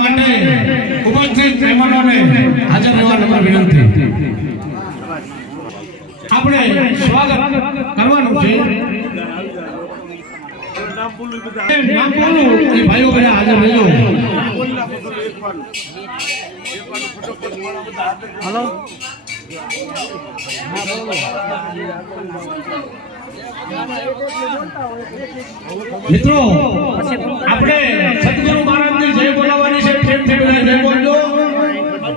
માટે ઉપસ્થિત મહેમાનોને હાજર રહેવા નમ્ર વિનંતી. આપણે સ્વાગત કરવાનું છે. નામ બોલું એ ભાઈઓ બધા હાજર રહેજો. हेलो મિત્રો આપણે સદગુરુ મહારાજની જય બોલાવવાની છે. પ્રેમથી બધા જય બોલજો.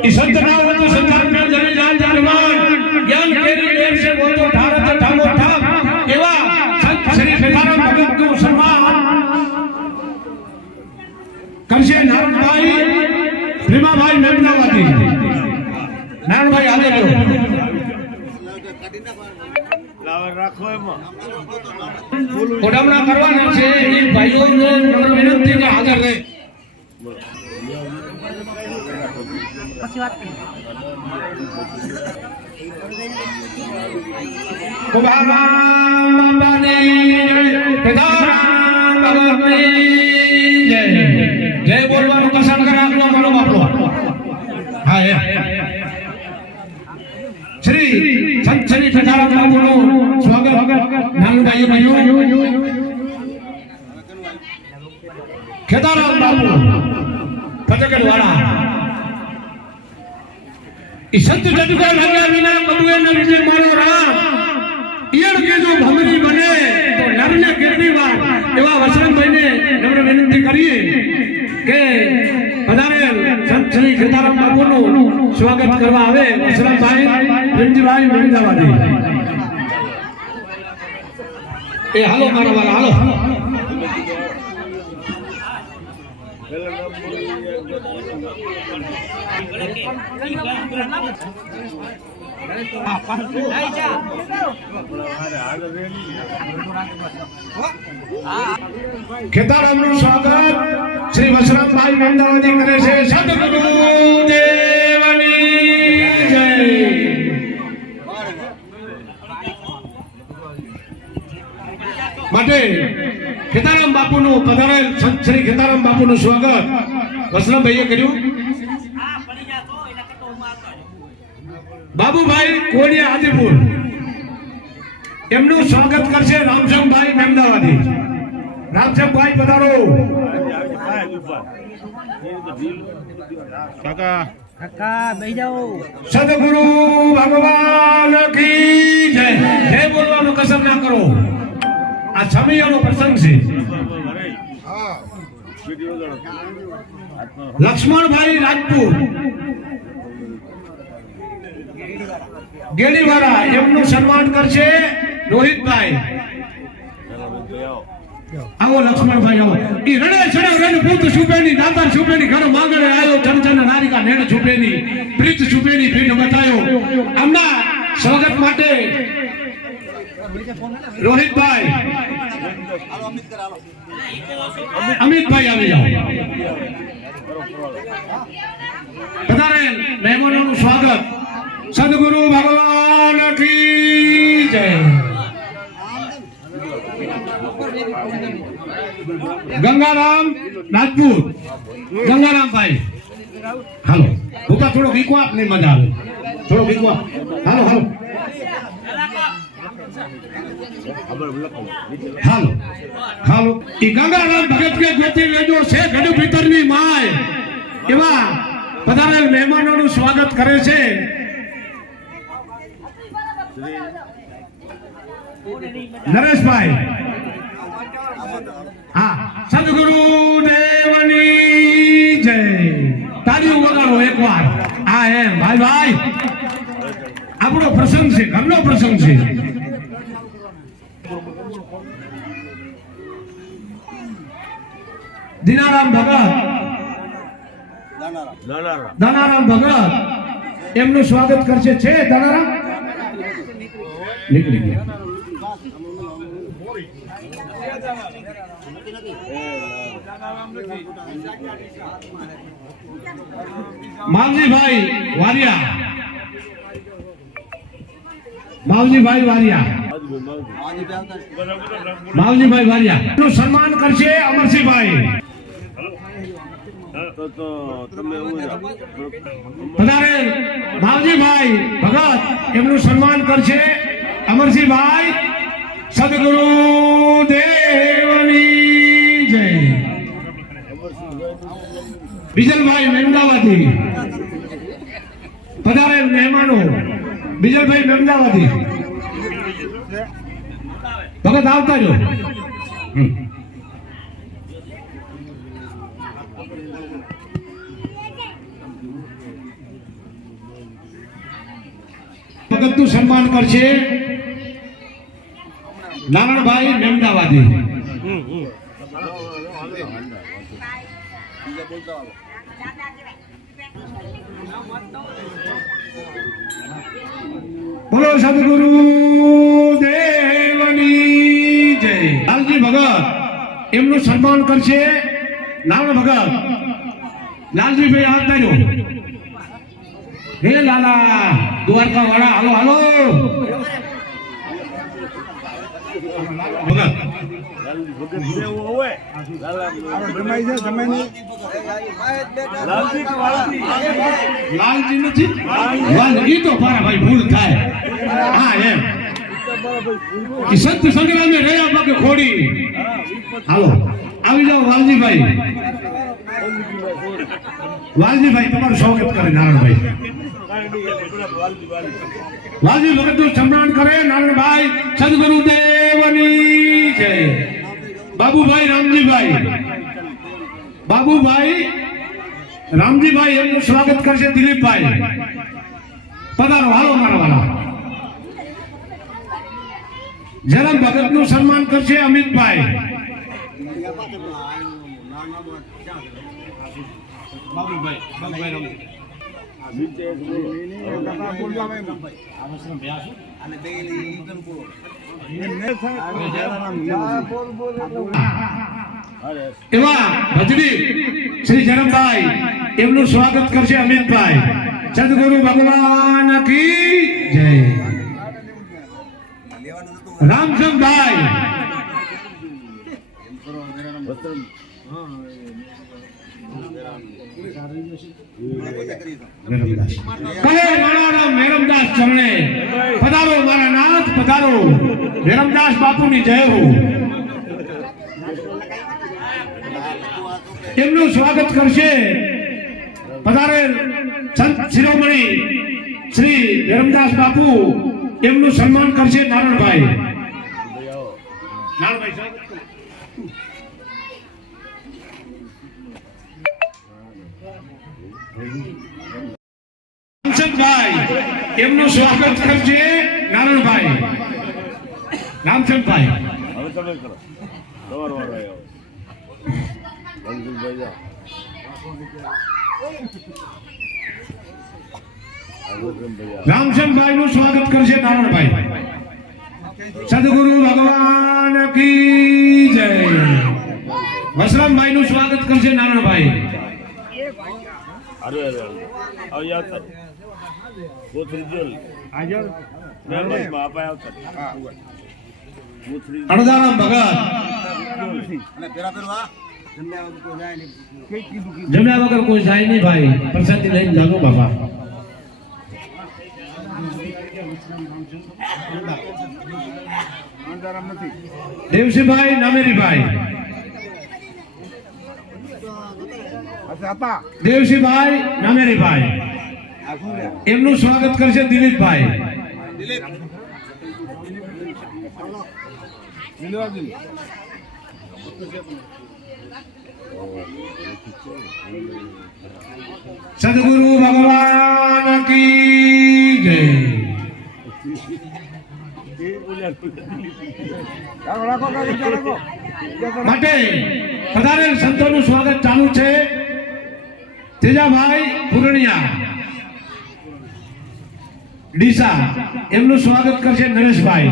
ઈ સંત ના હોય તો સંસાર પ્રેમ જને જાન જાનવાન જ્ઞાન કેરી લેર છે બોલતો ઠારત ઠામો ઠામ એવા સંત શ્રી સદારામ ભગતનું સન્માન કરશે નારણભાઈ ભીમાભાઈ મેમનાવાદી. નારણભાઈ હાલે ગયો રાખો એમાં ઓડામણા કરવાના છે. એ ભાઈઓને નમ્ર વિનંતી કે હાજર રહે. પછી વાત કુબારામ બાબાની કેદારામ ભગતની જય. જય બોલવાનું કસણ કરે આપણો મારો બાપલો. હા એ શ્રી સંત શ્રી કેદારામ બાપુનું સ્વાગત નાનભાઈએ કહ્યું. કેદારામ બાપુ ફતેગઢ વાળા ઈ સંત જટકા લાગ્યા વિના કબુએ ન વિજય મારો રામ ઈયર કેજો ભમરી બને તો નરને કેટલી વાર એવા વસરામભાઈને નમ્ર વિનંતી કરીએ કે પધારેલ સંત શ્રી કેદારામ બાપુનું સ્વાગત કરવા આવે. વસરામભાઈ પ્રેમજીભાઈ મેમનાવાદી એ હાલો મારા વાળા હાલો. કેદારામનું સ્વાગત શ્રી વસરામભાઈ મેમનાવાદી કરે છે. સદગુરુ દેવની જય. માટે કેદારામ બાપુનું પધારેલ સંત શ્રી કેદારામ બાપુનું સ્વાગત વસરામભાઈએ કર્યું. બાબુભાઈ કોડિયા આદિપુર એમનું સ્વાગત કરશે રામચંદભાઈ મેમનાવાદી. રામચંદભાઈ પધારો. કાકા કાકા બેહી જાઓ. સદગુરુ ભગવાન કી જય. જય બોલવાનું કસર ના કરો. આ સમયનો પ્રસંગ છે. લક્ષ્મણભાઈ રાજપૂત ગેડીવાળા એમનું સન્માન કરશે રોહિતભાઈ. આવો લક્ષ્મણભાઈ આવો. ઈ રણે છડે રણે પૂત સુપેની દાતાર સુપેની ઘર માંગણે આયો ચંચન નારિકા નેણ સુપેની પ્રીત સુપેની પીઠ બતાયો. આમના સ્વાગત માટે રોહિતભાઈ અમિતભાઈ આવી જાઓ. પધારે મહેમાનોનું સ્વાગત. સદગુરુ ભગવાન કી જય. ગંગારામ રાજપૂત ગંગારામભાઈ હાલો. ભૂપા થોડો વીકવા આપની મજા આવે. થોડો વીકવા હાલો હાલો હાલો હાલો. ઈ ગંગારામ ભગત કે જ્યોતિ લેજો છે ગઢ ભીતરની માય એવા પધારેલ મહેમાનોનું સ્વાગત કરે છે. નરેશભાઈ હા. સદગુરુ દેવની જય. તાળીઓ વગાડો એકવાર. હા એમ ભાઈ ભાઈ આપણો પ્રસંગ છે, ઘરનો પ્રસંગ છે. દિનારામ ભગત દાનારામ ભગત એમનું સ્વાગત કરશે. છે દાનારામ નીકળી ગયા. માવજીભાઈ વારિયા માવજીભાઈ વારિયા નું સન્માન કરશે અમરસિંહભાઈ. તો તમે વધારે ભાવજીભાઈ ભગત એમનું સન્માન કરશે અમરસિંહભાઈ સદગુરુ દેવની જય. બીજલભાઈ મહેમદાવાદી વધારે મહેમાનો બીજલભાઈ મહેમદાવાદી ભગત આવતા જો. ભગતનું સન્માન કરશે નારાયણભાઈ મહેમદાવાદી. બોલો સદગુરુ દેવની જય. લાલજી ભગત એમનું સન્માન કરશે નારાયણ ભગત. લાલજીભાઈ આવતા જો. હે લાલા દ્વારકા વાળા હાલો હાલો ભગત. લાલજી નથી ઈ તો મારા ભાઈ ભૂલ થાય. હા એમ ઈ સંત સંગ્રામે રહ્યા પગે ખોડી. હાલો આવી જાઓ વાલજીભાઈ. વાલજીભાઈ તમારું સ્વાગત કરે નારાયણભાઈ. વાલજી ભગત નું સન્માન કરે નારાયણભાઈ સદગુરુ દેવની જય. બાબુભાઈ રામજીભાઈ એમનું સ્વાગત કરશે દિલીપભાઈ. પધારો હાલો મારા વાળા. જલમ ભગત નું સન્માન કરશે અમિતભાઈ. એવા ભજની શ્રી જરમભાઈ એમનું સ્વાગત કરશે અમિતભાઈ. સદગુરુ ભગવાન કી જય. રામચંદભાઈ મેરમદાસ ચરણે પધારો મારા નાથ પધારો. મેરમદાસ બાપુની જય હો. એમનું સ્વાગત કરશે પધારે સંત શિરોમણી શ્રી મેરમદાસ બાપુ. એમનું સન્માન કરશે નારાયણભાઈ. રામચંદભાઈ એમનું સ્વાગત કરશે નારાયણભાઈ. રામચંદભાઈ હવે તમે કરો તમારો વારો આવ્યો. રંગીનભાઈ જા. રામચંદભાઈ નું સ્વાગત કરશે નારાયણભાઈ. સદગુરુ ભગવાન કી જય. વસરામભાઈ નું સ્વાગત કરશે નારાયણભાઈ. અરે આવ યાદ કર કોથરી જોલ હાજર મેમ્બર બાપા આવતા કોથરી અણદારામ ભગત અને પેલા પેલા જમ્યા વગર કોઈ જાય નહીં ભાઈ. પ્રસાદી લઈને જાગો બાપા. દેવસિંહભાઈ નામેરીભાઈ. દેવસિંહભાઈ નામેરીભાઈ એમનું સ્વાગત કરશે દિલીપભાઈ. સદગુરુ ભગવાન કી જય. માટે પધારેલ સંતોનું સ્વાગત ચાલુ છે. તેજાભાઈ પુરણિયા ડીસા એમનું સ્વાગત કરશે નરેશભાઈ.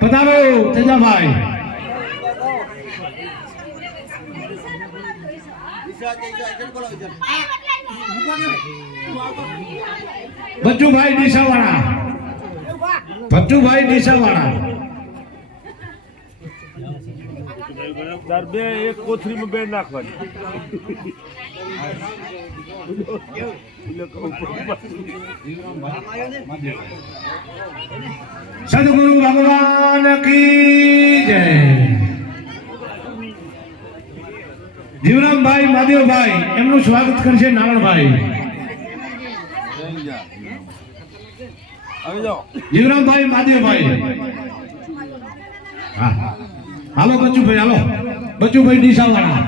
પધારો તેજાભાઈ. બચ્ચુભાઈ ડીસાવાળા. બચ્ચુભાઈ ડીસાવાળા તાર બે એક કોથળીમાં બે નાખવાની સદગુરુ ભગવાન કી જય. જીવરામભાઈ મહાદેવભાઈ એમનું સ્વાગત કરશે નારણભાઈ. જીવરામભાઈ મહાદેવભાઈ. હા હાલો બચ્ચુભાઈ, હાલો બચ્ચુભાઈ ડીસાવાળા.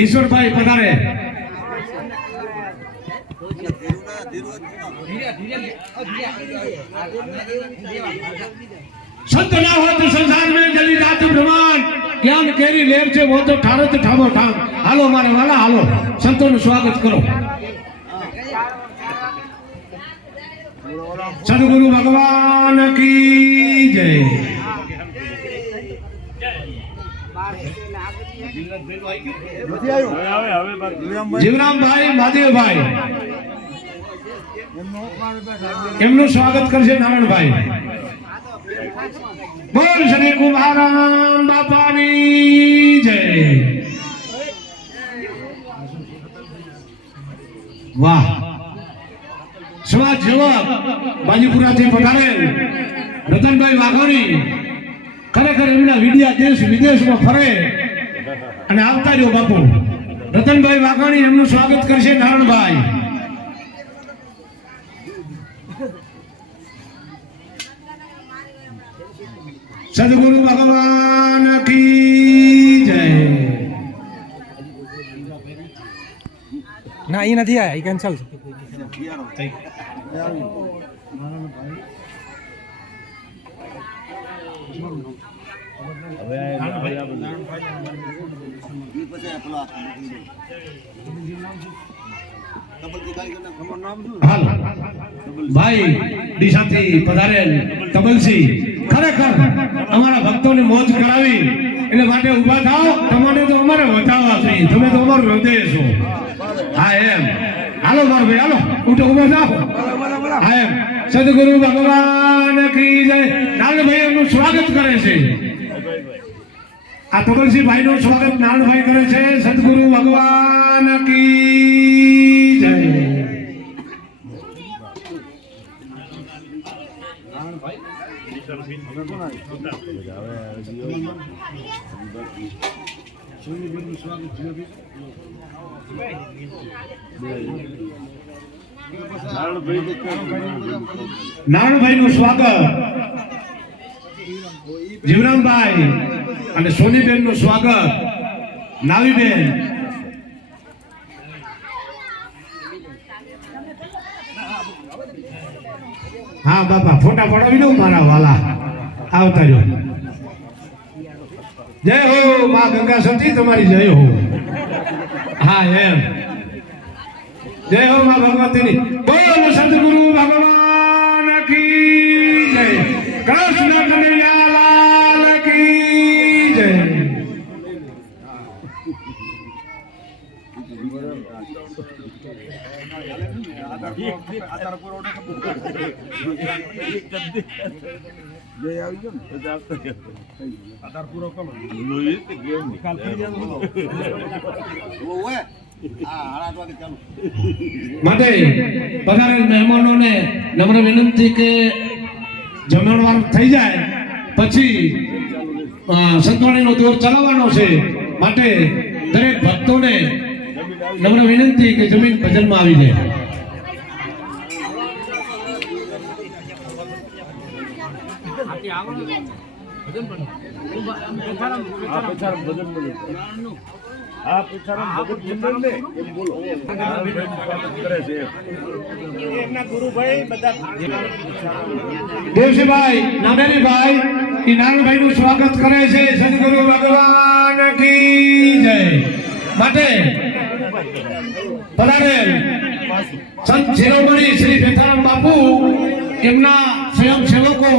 ઈશ્વરભાઈ પધારે. संत ना हो तो संसार में जली जाती ब्रह्मांड, ज्ञान केरी लेर से वो तो ठाड़ो तो ठामो ठाम. हालो मारे वाला हालो, संतों નું સ્વાગત કરો. सदगुरु भगवान की जय. જીવરામભાઈ મહાદેવભાઈ એમનું સ્વાગત કરશે નારાયણભાઈ. બોલ શ્રી કુમારામ બાપાની જય. વાહ સ્વાદ જવાબ બાજીપુરાથી પધારેલ રતનભાઈ વાઘોણી. ખરેખર એમના વિડિયા દેશ વિદેશમાં ફરે અને આવતા રહ્યો બાપુ. રતનભાઈ વાઘાણી એમનું સ્વાગત કરશે નારાયણભાઈ. સદગુરુ ભગવાન કી જય. ના એ નથી આયા, એ કેન્સલ છે. હાલ ભાઈ ડીસાથી પધારેલ તબલસી. ખરેખર અમારા ભક્તોને મોજ કરાવી એટલે માટે ઊભા થાઓ. તમારે તો અમારે વધાવા છે, તમે તો અમારું હૃદય છો. હા એમ હાલો મારો ભાઈ, હાલો ઉઠો ઊભા થાઓ. હા એમ સદગુરુ ભગવાન કી જય. નારણભાઈ એમનું સ્વાગત કરે છે. આ તબલસી ભાઈ નું સ્વાગત નારણભાઈ કરે છે. સદગુરુ ભગવાન કી જય. નારણભાઈ નું સ્વાગત જીવરામભાઈ અને સોનીબેન નું સ્વાગત નાવીબેન. હા બાપા ફોટા પડાવી દઉં મારા વાલા. આવતા રહ્યો. જય હો માં ગંગા સતી, તમારી જય હો. હા એમ જય હો માં ભગવતીની. બોલ સદગુરુ ભગવાન કી જય. કૃષ્ણ કનૈયા લાલ કી જય. માટે પધારેલ મહેમાનોને નમ્ર વિનંતી કે જમણવાર થઈ જાય પછી સંતવાણીનો દોર ચલાવવાનો છે. માટે દરેક ભક્તોને નમ્ર વિનંતી કે જમીન ભજનમાં આવી જાય. દેવસીભાઈ નામેલીભાઈ એ નારાયણભાઈ નું સ્વાગત કરે છે. સદગુરુ ભગવાન કી જય. માટે પધારેલ સંત શિરોમણી શ્રી ભેથારામ બાપુ એમના સ્વયંસેવકો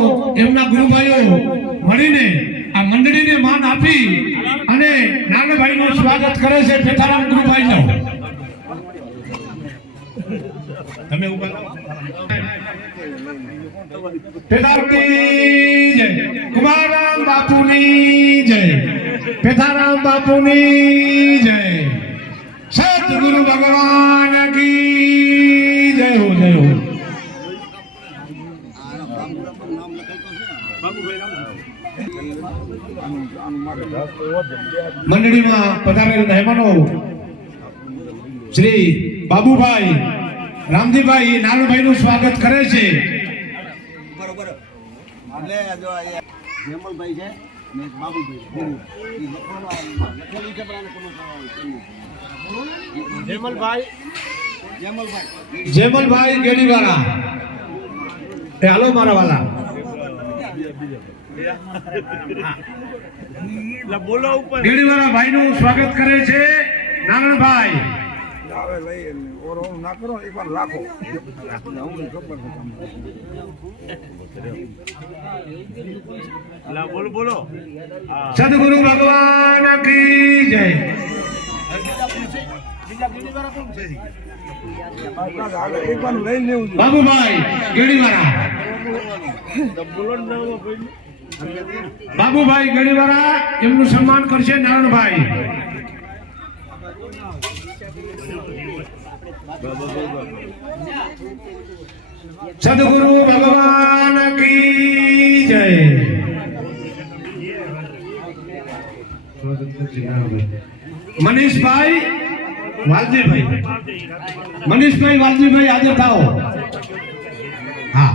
એમના ગુરુભાઈઓ મળીને આ મંડળીને માન આપી અને નાનાભાઈ નું સ્વાગત કરે છે. ભેથારામ ગુરુભાઈ નો તમે ઉભા થાઓ. પેદાવતી જય, કુમારામ બાપુની જય, પેથારામ બાપુની જય, સદગુરુ ભગવાન કી જય હો, જય હો. મંડળીમાં પધારેલ મહેમાનો શ્રી બાબુભાઈ રામજીભાઈ નાનુભાઈ નું સ્વાગત કરે છે. બરોબર. એટલે જો આ જેમલભાઈ છે ને એક બાબુભાઈ છે. ઈ લખેલું છે પણ આને કોનો કરાવો છે? જેમલભાઈ જેમલભાઈ ગેડીવાળા. એ હાલો મારા વાલા. બોલો ઉપર ગેડીવાળા ભાઈ નું સ્વાગત કરે છે નારણભાઈ. બોલો બોલો. સદગુરુ ભગવાન કી જય. બાબુભાઈ ગેડીવાળા. બાબુભાઈ ગેડીવાળા એમનું સન્માન કરશે નારણભાઈ. સદગુરુ ભગવાન કી જય. મનીષભાઈ વાલજીભાઈ, મનીષભાઈ વાલજીભાઈ હાજર થાઓ. હા,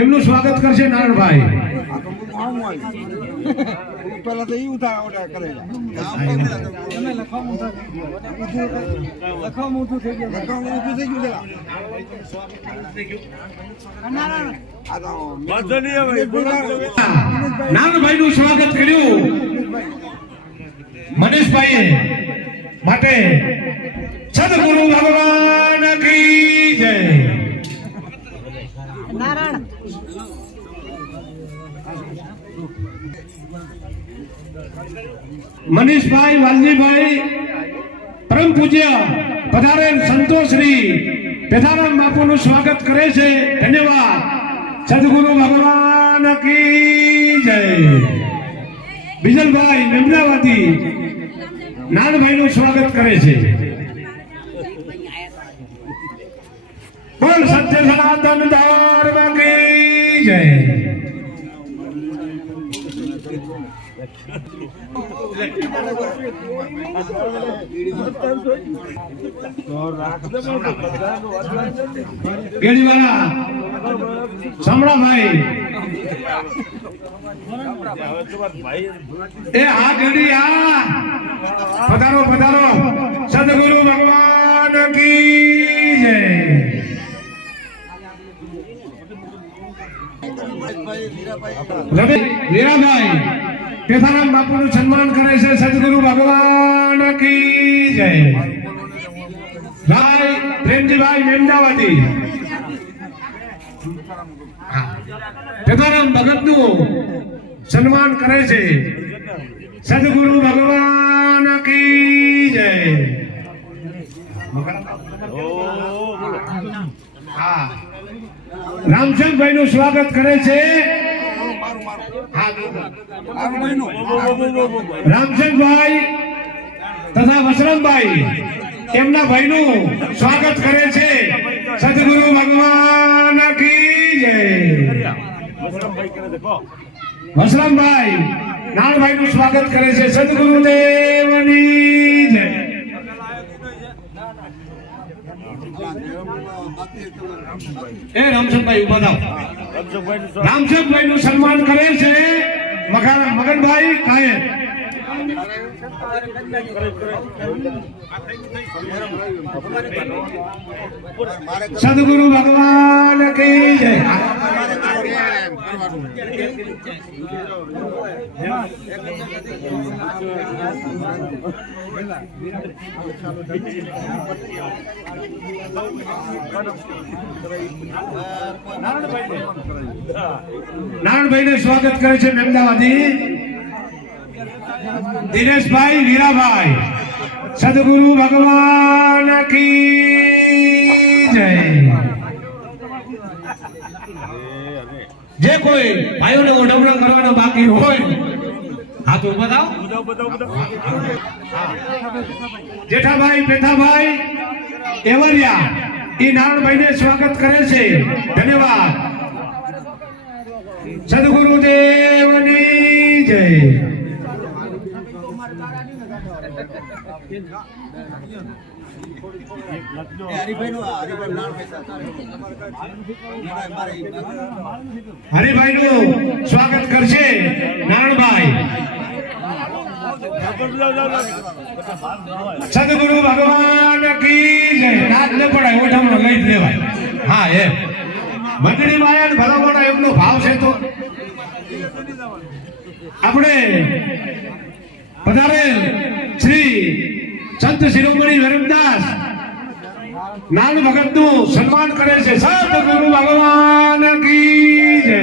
એમનું સ્વાગત કરશે નારણભાઈ. પેલા તો ઈ ઉઠા કરે લખવામાં ઊંધું થઈ ગયું. નાનભાઈ નું સ્વાગત કર્યું મનીષભાઈએ માટે. સદગુરુ ભગવાન કી જય. મનીષભાઈ વાલજીભાઈ પરમ પૂજ્ય પધારેલ સંતોશ્રી પેથારામ બાપુનું સ્વાગત કરે છે. ધન્યવાદ. સદગુરુ ભગવાન કી જય. બીજલભાઈ મેમનાવાદી નાનભાઈ નું સ્વાગત કરે છે. બોલ સત્ય સનાતન ધર્મ કી જય. ગેડીવાળા સમણાભાઈ. એ હા ગેડી હા, પધારો પધારો. સદગુરુ ભગવાન કી જય. રવિ વીરાભાઈ પેથારામ બાપુનું સન્માન કરે છે. સદગુરુ ભગવાન કી જય. ભાઈ પ્રેમજીભાઈ મેમદાવાદી પેથારામ ભગતનું સન્માન કરે છે. સદગુરુ ભગવાન કી જય. હા, રામચંદભાઈ નું સ્વાગત કરે છે. રામચંદભાઈ તથા વસરામભાઈ એમના ભાઈનું સ્વાગત કરે છે. સદગુરુ ભગવાન કી જય. વસરામભાઈ નાનભાઈ નું સ્વાગત કરે છે. સદગુરુદેવની જય. એ રામચંદભાઈ ઉભા થાઓ. રામચંદભાઈ નું સન્માન કરે છે મગનભાઈ કાયર. સદગુરુ ભગવાન કી જય. નારણભાઈ ને સ્વાગત કરે છે અમદાવાદી દિનેશભાઈ વીરાભાઈ. સદગુરુ ભગવાન કી જય જે કોઈ ભાઈઓને ઓઢવણા કરવાનો બાકી હોય હાથ ઉપર આવો. જેઠાભાઈ પેથાભાઈ એવરિયા ઈ નારણભાઈને સ્વાગત કરે છે. ધન્યવાદ. સદગુરુદેવની જય. હરિભાઈનું સ્વાગત કરશે નારણભાઈ. સદગુરુ ભગવાન કી જય. રાત ન પડાય ઓઠામણો લઈ જ લેવાય. હા એમ મંડળી માયા ભલામણ એમનો ભાવ છે. તો આપણે પધારેલ શ્રી સંત શિરોમણી વિરમદાસ નાન ભગત નું સન્માન કરે છે. સદગુરુ ભગવાન કી જય.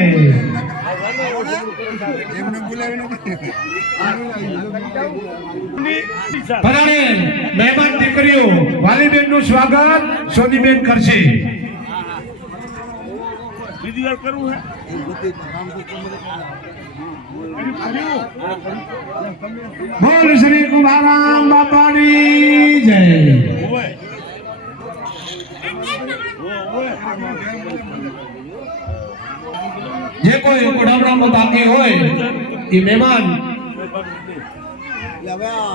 પધારેલ મહેમાન દીકરીઓ વાલીબેન નું સ્વાગત સોનીબેન કરશે. બીજી વાર કરવું હે બોલ શ્રી કુમારામ બાપાની જય. જે કોઈ ઓઢવણામાં બાકી હોય એ મહેમાન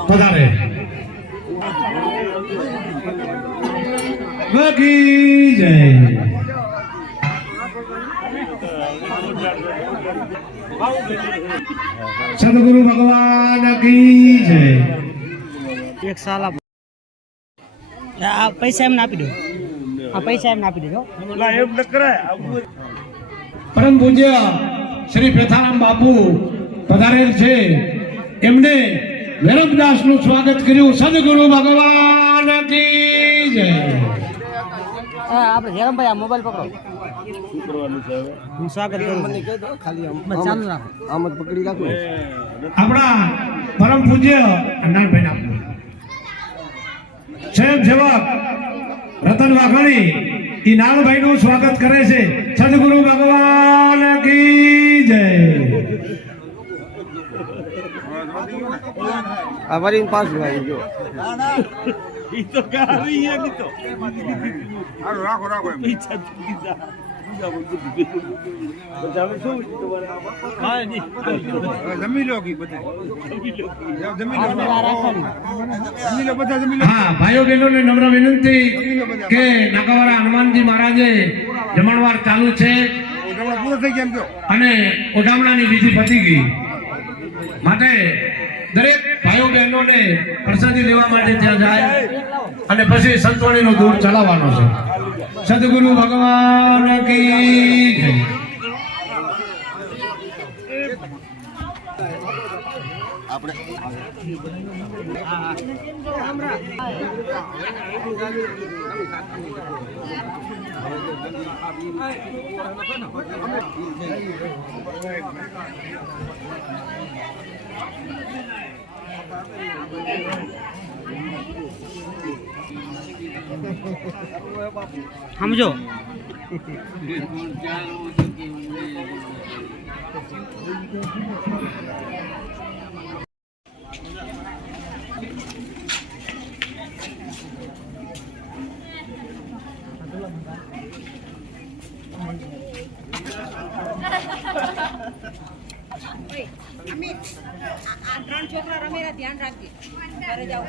પધારે. બાકી જય. સદગુરુ ભગવાન કી જય. એક સાલ આ પૈસા એમને આપી દો. આ પૈસા એમને આપી દેજો. એમ ન કરાય. પરમ પૂજ્ય શ્રી પેથારામ બાપુ પધારેલ છે. એમને વિરમદાસ નું સ્વાગત કર્યું. સદગુરુ ભગવાન કી જય. આપણે જયરામભાઈ આ મોબાઈલ પકડો. શું કરવાનું છે હવે? હું સ્વાગત કરું. ખાલી બસ ચાલુ રાખો. આમ જ પકડી રાખો. આપણા પરમ પૂજ્ય નાનભાઈ નામ સ્વયંસેવક રતન વાઘાણી ઈ નાનભાઈ નું સ્વાગત કરે છે. સદગુરુ ભગવાન કી જય. અમારી પાસ ભાઈ જો ઈ તો કારી હે ની તો રાખો રાખો પૈસા દીધા હા ભાઈઓ બહેનોને નમ્ર વિનંતી કે નાકાવાળા હનુમાનજી મહારાજે જમણવાર ચાલુ છે અને ઓઢામણાની બીજી પતી ગઈ માટે દરેક ભાઈઓ બહેનોને પ્રસાદી લેવા માટે ત્યાં જાય અને પછી સંતવાણીનો દૂર ચલાવવાનો છે. સદગુરુ ભગવાન કી જય. આપણે સમજો. આ ત્રણ છોકરા રમેલા ધ્યાન રાખજે ઘરે જાવ.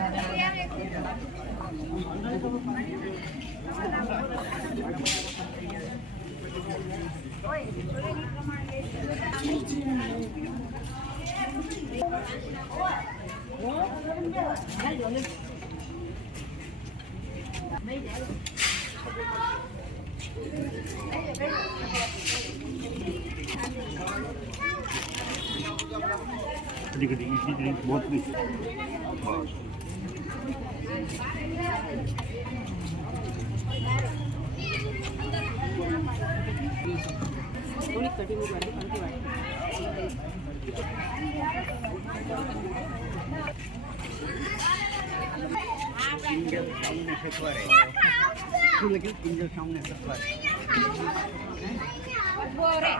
कड़ी कड़ी इसी ड्रिंक बहुत भी થોડી કઢી મૂકવાની પંખી વાળી. કિંજલ સામને સથવારે શું લખ્યું કિંજલ સામને સથવારે બોરે